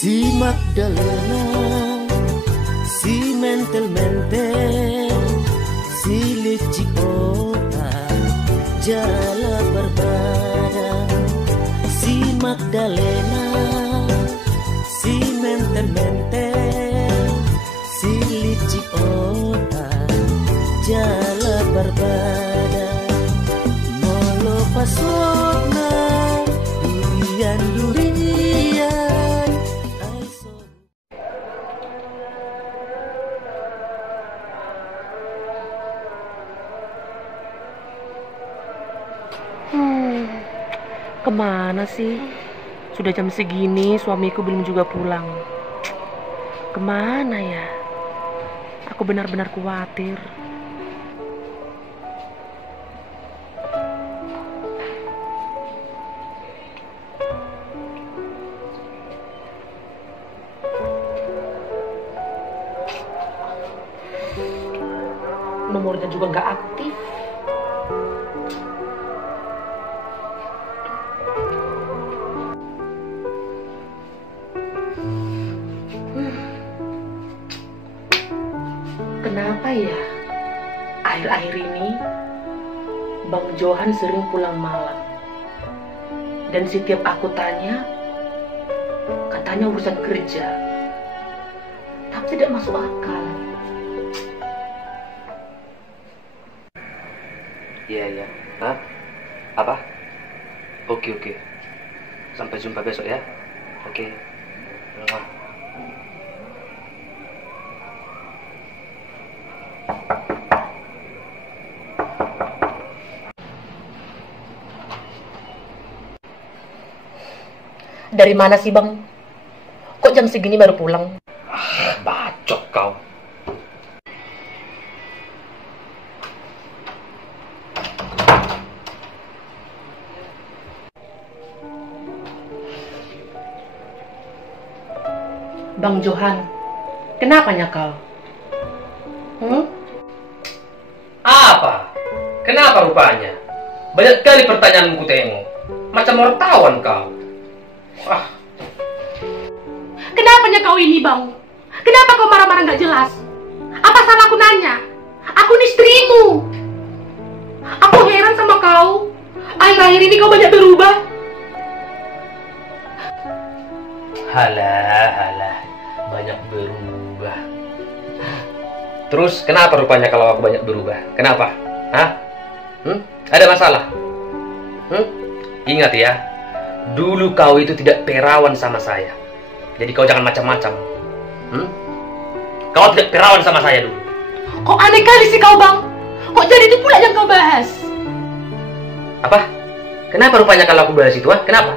Si Magdalena, si mentel-mentel, si Luciota, Jala Barbara. Si Magdalena, si mentel-mentel, si Luciota, Jala Barbara. Molo pasok na durian-durian. Kemana sih? Sudah jam segini suamiku belum juga pulang. Kemana ya? Aku benar-benar khawatir. Nomornya juga nggak aktif. Kenapa ya? Akhir-akhir ini Bang Johan sering pulang malam. Dan setiap aku tanya, katanya urusan kerja. Tapi tidak masuk akal. Iya. Hah? Apa? Oke. Sampai jumpa besok ya. Oke. Muah. Dari mana sih Bang? Kok jam segini baru pulang? Bacot kau. Bang Johan, kenapanya kau? Apa? Kenapa rupanya? Banyak kali pertanyaanku tengok. Macam wartawan kau. Kenapanya kau ini Bang? Kenapa kau marah-marah nggak jelas? Apa salahku nanya? Aku ini istrimu. Aku heran sama kau. Akhir-akhir ini kau banyak berubah. Halah, banyak berubah. Terus kenapa rupanya kalau aku banyak berubah? Kenapa? Hah? Ada masalah? Ingat ya, dulu kau itu tidak perawan sama saya. Jadi kau jangan macam-macam. Kau tidak perawan sama saya dulu. Kok aneh kali sih kau Bang? Kok jadi itu pula yang kau bahas? Apa? Kenapa rupanya kalau aku bahas itu? Kenapa?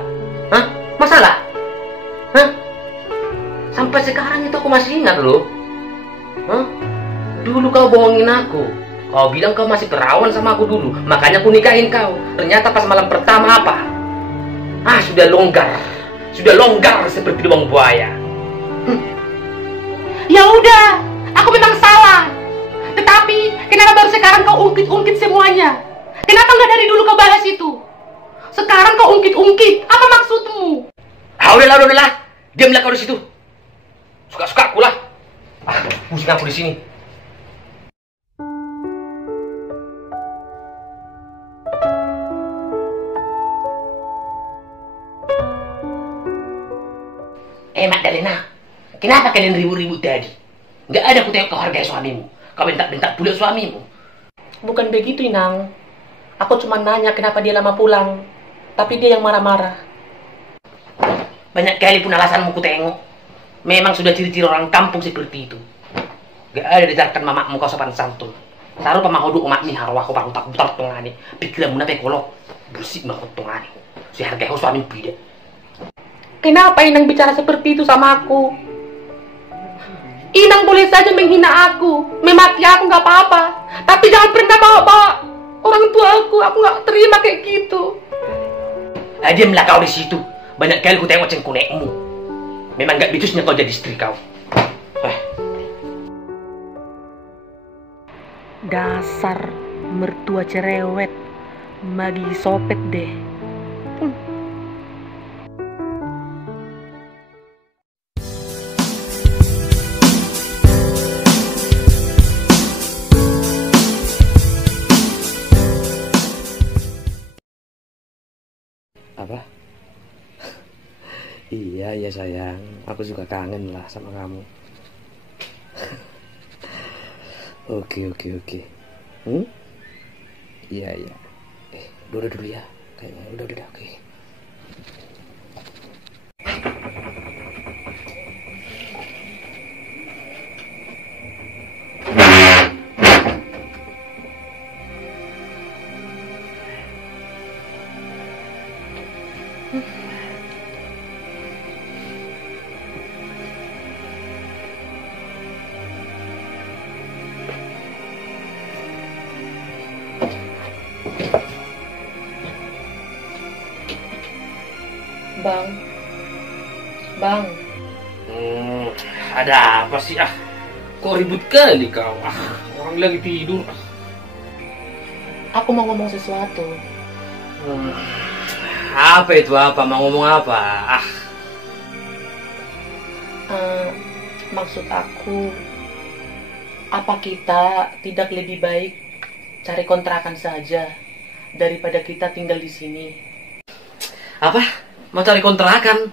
Hah? Masalah? Hah? Sampai sekarang itu aku masih ingat loh. Dulu kau bohongin aku. Kau bilang kau masih perawan sama aku dulu. Makanya aku nikahin kau. Ternyata pas malam pertama apa? Sudah longgar. Sudah longgar seperti lubang buaya. Ya udah, aku memang salah. Tetapi kenapa baru sekarang kau ungkit-ungkit semuanya? Kenapa nggak dari dulu kau bahas itu? Sekarang kau ungkit-ungkit. Apa maksudmu? Udahlah. Diamlah kau di situ. Suka-suka aku lah. Pusing aku di sini. Magdalena, kenapa kalian ribut-ribut tadi? Nggak ada aku tengok kau hargai suamimu. Kau bentak-bentak pula suamimu. Bukan begitu, Inang. Aku cuma nanya kenapa dia lama pulang. Tapi dia yang marah-marah. Banyak kali pun alasanmu ku tengok. Memang sudah ciri-ciri orang kampung seperti itu. Gak ada dijarkan mamakmu kau sopan santun. Saru pamahodu umat ni harwa ko parang tak tongani. Pikiran muna pe kolok. Bersih mahot tongani. Si hargai ho suami bida. Kenapa Inang bicara seperti itu sama aku? Inang boleh saja menghina aku, memaki aku nggak apa-apa. Tapi jangan pernah bawa-bawa orang tua aku nggak terima kayak gitu. Diamlah kau di situ. Banyak kali ku tengok cengkunekmu. Memang nggak becusnya kau jadi istri kau. Dasar mertua cerewet, magi sopet deh. Iya, iya sayang. Aku juga kangen lah sama kamu. Oke, oke, oke. Iya, iya. Udah dulu ya. Kayaknya udah, oke. Bang. Ada apa sih? Kok ribut kali kau? Orang lagi tidur. Aku mau ngomong sesuatu. Apa itu apa? Mau ngomong apa? Maksud aku, apa kita tidak lebih baik cari kontrakan saja daripada kita tinggal di sini? Apa? Mau cari kontrakan?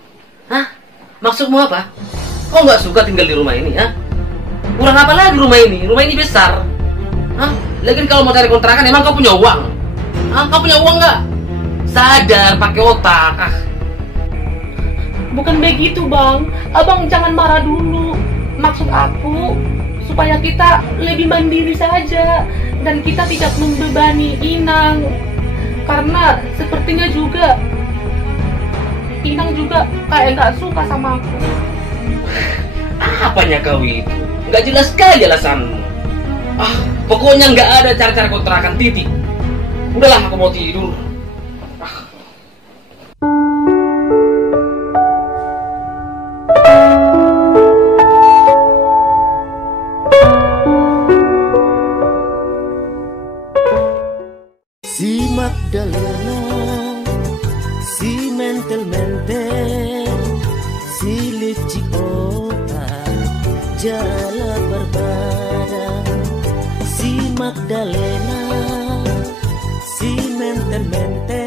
Hah? Maksudmu apa? Kau nggak suka tinggal di rumah ini, ha? Kurang apa lagi rumah ini? Rumah ini besar. Hah? Lagian kalau mau cari kontrakan, emang kau punya uang? Hah? Kau punya uang nggak? Sadar, pakai otak. Bukan begitu, Bang. Abang jangan marah dulu. Maksud aku, supaya kita lebih mandiri saja. Dan kita tidak membebani Inang. Karena sepertinya juga Inang juga kayak gak suka sama aku. Apanya kau itu? Gak jelas sekali alasanmu. Pokoknya nggak ada cari-cari kontrakan, titik. Udahlah, aku mau tidur. Si Magdalena, si mentel-mentel, si licik otak, jala berbada. Si Magdalena, si mentel-mentel,